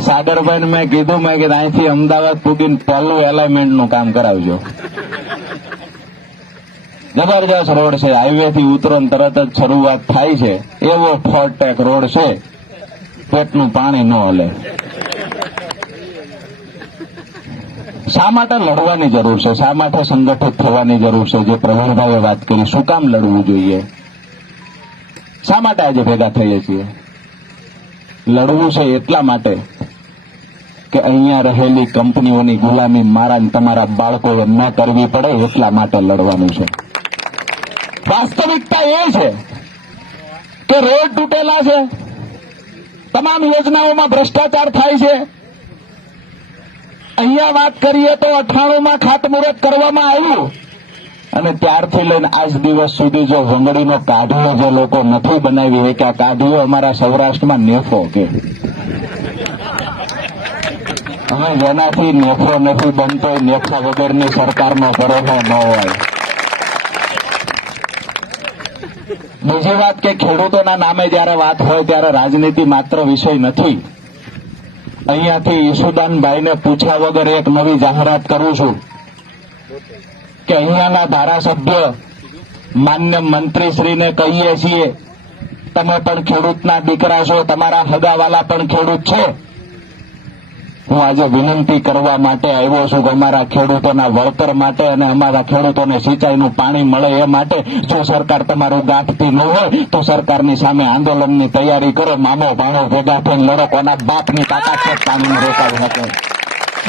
સાગરભાઈ મેં કીધું, મેં કે અહીંથી અમદાવાદ પૂગીને પહેલું એલાઇનમેન્ટનું કામ કરાવજો. જબરજસ્ત રોડ છે હાઈવે થી ઉતરો તરત જ શરૂઆત થાય છે. એવો ફોરટેક રોડ છે, પેટનું પાણી ન હલે. શા માટે લડવાની જરૂર છે? શા માટે સંગઠિત થવાની જરૂર છે? જે પ્રવીણભાઈએ વાત કરી, શું કામ લડવું જોઈએ? શા માટે આજે ભેગા થઈએ છીએ? લડવું છે એટલા માટે કે અહીંયા રહેલી કંપનીઓની ગુલામી મારા તમારા બાળકોએ ન કરવી પડે એટલા માટે લડવાનું છે. વાસ્તવિકતા એ છે કે રોડ તૂટેલા છે. તમામ યોજનાઓમાં ભ્રષ્ટાચાર થાય છે. અહીંયા વાત કરીએ તો અઠાણું માં ખાતમુહૂર્ત કરવામાં આવ્યું. અને ત્યારથી લઈને આજ દિવસ સુધી જો વંગડીનો કાઢીઓ જે લોકો નથી બનાવી કે આ કાઢીઓ અમારા સૌરાષ્ટ્રમાં નેફો કે. હવે જેનાથી નેફો નથી બનતો, નેફા વગરની સરકારનો ભરોસો ન હોય. બીજી વાત કે ખેડૂતોના નામે જ્યારે વાત હોય ત્યારે રાજનીતિ માત્ર વિષય નથી. અહીંયાથી ઈસુદાનભાઈને પૂછ્યા વગર એક નવી જાહેરાત કરું છું. કે અહીંયાના ધારાસભ્ય માન્ય મંત્રીશ્રીને કહીએ છીએ, તમે પણ ખેડૂતના દીકરા છો, તમારા હગાવાલા પણ ખેડૂત છે. હું આજે વિનંતી કરવા માટે આવ્યો છું કે અમારા ખેડૂતોના વળતર માટે અને અમારા ખેડૂતોને સિંચાઈનું પાણી મળે એ માટે જો સરકાર તમારું ગાંઠતી ન હોય, તો સરકારની સામે આંદોલનની તૈયારી કરો. મામો ભાણો ભેગા થઈને લડો, કોના બાપની તાકાત છે પાણીને રોકાવી શકે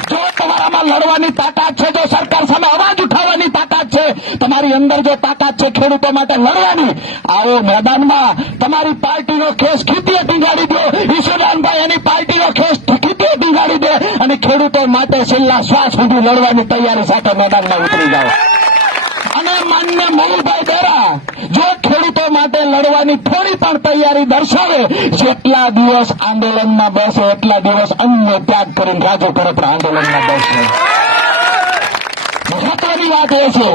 જો તમારામાં લડવાની તાકાત છે, જો સરકાર સામે અવાજ ઉઠાવવાની તાકાત છે. તમારી અંદર જો તાકાત છે ખેડૂતો માટે લડવાની, આવો મેદાનમાં તમારી પાર્ટીનો ખેસ ખીતીએ ટીંગાડી દો. ઈશુદાનભાઈ એની પાર્ટીનો ખેસ ખીતીએ ટીંગાડી દે અને ખેડૂતો માટે છેલ્લા શ્વાસ સુધી લડવાની તૈયારી સાથે મેદાનમાં ઉતરી જાઓ. અને માન્ય મોહનભાઈ બેરા, જો ખેડૂતો માટે લડવાની થોડી પણ તૈયારી દર્શાવે, જેટલા દિવસ આંદોલનમાં બેસે એટલા દિવસ અન્ય ત્યાગ કરીને રાજુ કરે પણ આંદોલનમાં બેસે. વાત એ છે.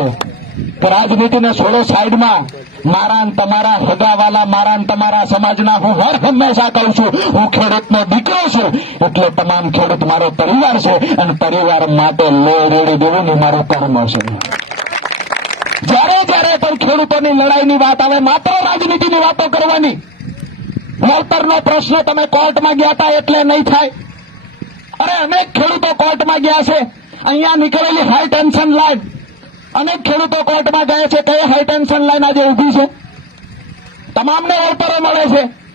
રાજનીતિને છોડો સાઈડમાં. મારા તમારા સગાવાલા મારા તમારા સમાજના હું હર હંમેશા કહું છું, હું ખેડૂતનો દીકરો છું. એટલે તમામ ખેડૂત મારો પરિવાર છે અને પરિવાર માટે લો રેડી દેવું મારું કર્મ છે. જ્યારે જ્યારે પણ ખેડૂતોની લડાઈની વાત આવે, માત્ર રાજનીતિની વાતો કરવાની. વળતરનો પ્રશ્ન તમે કોર્ટમાં ગયા હતા એટલે નહીં થાય. અરે અનેક ખેડૂતો કોર્ટમાં ગયા છે. અહીંયા નીકળેલી હાઈ ટેન્શન લાઈન અનેક ખેડૂતો કોર્ટમાં ગયા છે કઈ હાઈ ટેન્શન લાઈન આજે ઊભી છે. તમામને વળતરો મળે છે.